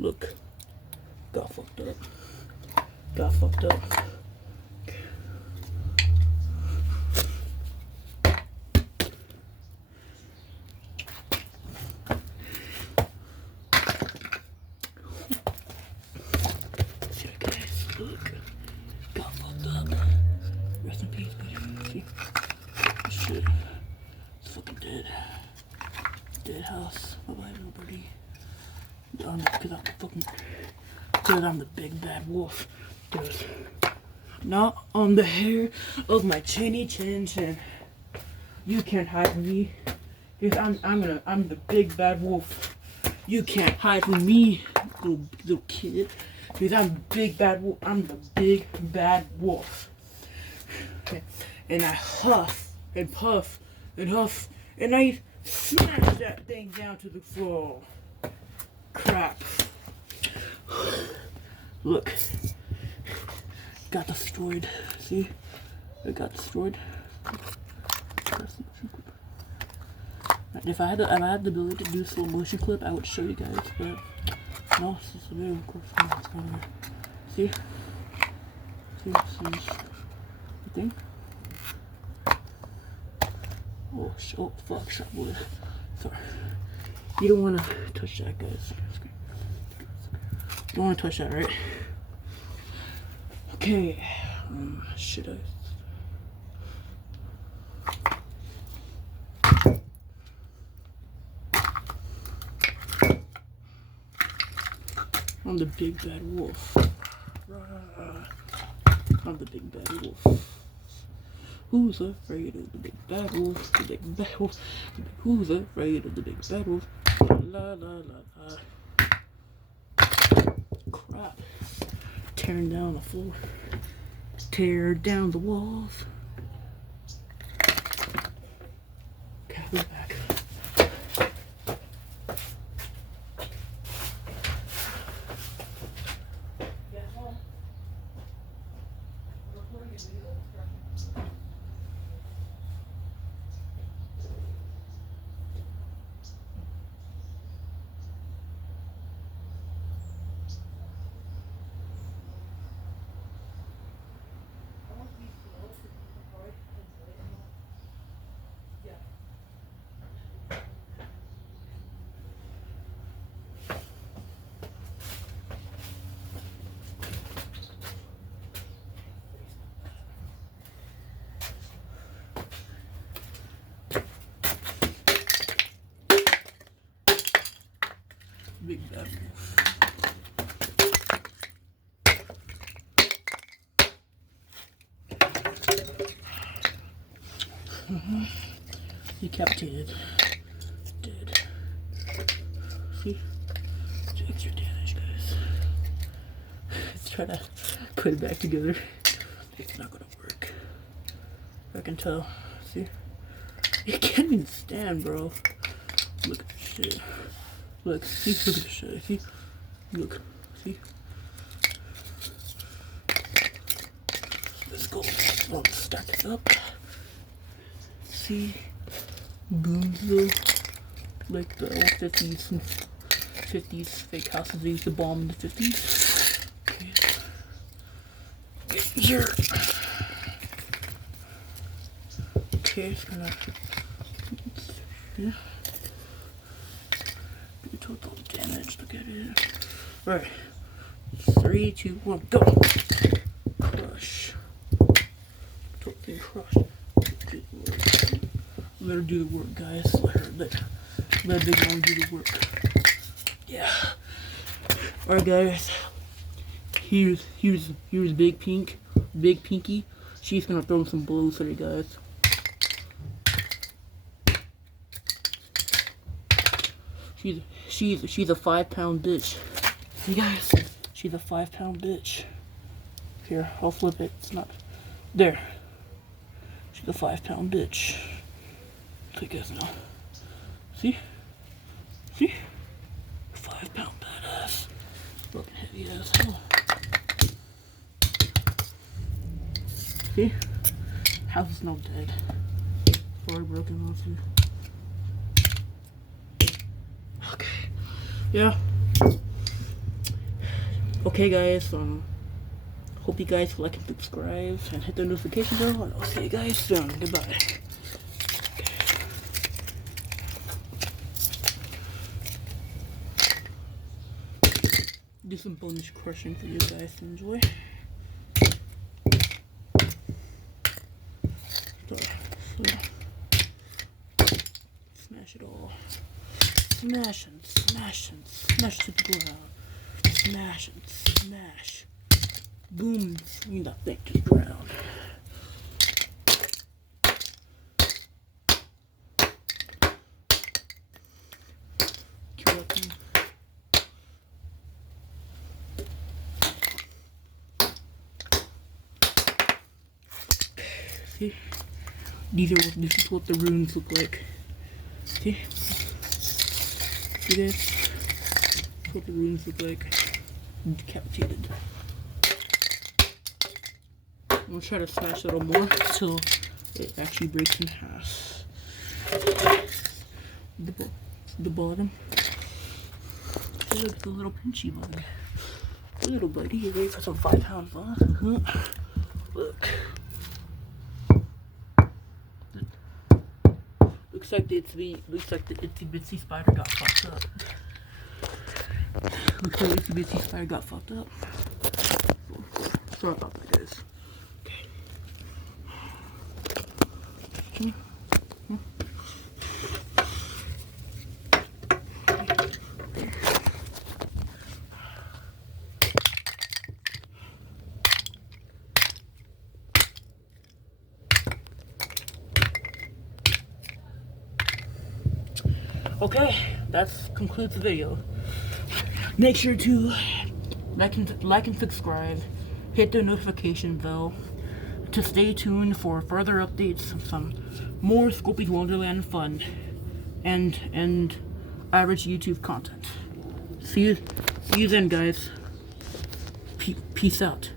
Look. Got fucked up. Got fucked up. Yeah, guys, look. Got fucked up. Rest in peace, baby. See? Shit. It's fucking dead. Dead house. Bye-bye, little birdie. Because I'm the big bad wolf. Dude. Not on the hair of my chinny chin chin. You can't hide from me. Because I'm the big bad wolf. You can't hide from me, little kid. Because I'm the big bad wolf. I'm the big bad wolf. And I huff and puff and huff and I smash that thing down to the floor. Crap. Look. Got destroyed. See? It got destroyed. If I had the ability to do a slow motion clip, I would show you guys, but no, it's just a video, of course. No, it's not here. See? See? This is the thing. Oh, fuck, shot wood. Sorry. You don't want to touch that, guys. You don't want to touch that, right? Okay. Should I? I'm the big bad wolf. I'm the big bad wolf. Who's afraid of the big bad wolf? The big bad wolf. Who's afraid of the big bad wolf? La la la la. Crap. Tearing down the floor. Tear down the walls. Okay, we're back. Big bad wolf. Decapitated. Dead. See? It's extra damage, guys. Let's try to put it back together. It's not gonna work. I can tell. See? It can't even stand, bro. Look at this shit. Look, see, look at the shit, see? Look, see? Let's go. Let's start this up. See? Boomsville. Like the old 50s fake houses they used to bomb in the 50s. Okay. Get here. Okay, it's gonna... Yeah. Total damage, look at it. Right. 3, 2, 1, go! Crush. Totally crush. Let her do the work, guys. Let Big Mom do the work. Yeah. Alright, guys. Here's Big Pinky. She's gonna throw some blows at you guys. She's a 5-pound bitch. See, guys? She's a 5-pound bitch. Here, I'll flip it. It's not there. She's a 5-pound bitch. So you guys know. See? See? 5-pound badass. Fucking heavy as hell. See? House is not dead. Floor broken mostly. Okay. Yeah. Okay, guys. Hope you guys like and subscribe and hit the notification bell. And I'll see you guys soon. Goodbye. Do some bonus crushing for you guys to enjoy. So, smash it all. Smash and smash and smash to the ground. Smash and smash. Boom, swing that thing to the ground. Kill that thing. See? This is what the runes look like. See? See this? That's what the runes look like. Decapitated. I'm gonna try to smash a little more until it actually breaks in half. The bottom. See, look, the little pinchy bug. Little buddy, you ready for some 5-pound fun? Look. Looks like the itsy bitsy spider got fucked up. Looks like the itsy bitsy spider got fucked up. Sorry about that, guys. Okay. Okay, that concludes the video. Make sure to like and subscribe, hit the notification bell to stay tuned for further updates of some more Scopey's Wonderland fun and average YouTube content. See you then, guys. Peace out.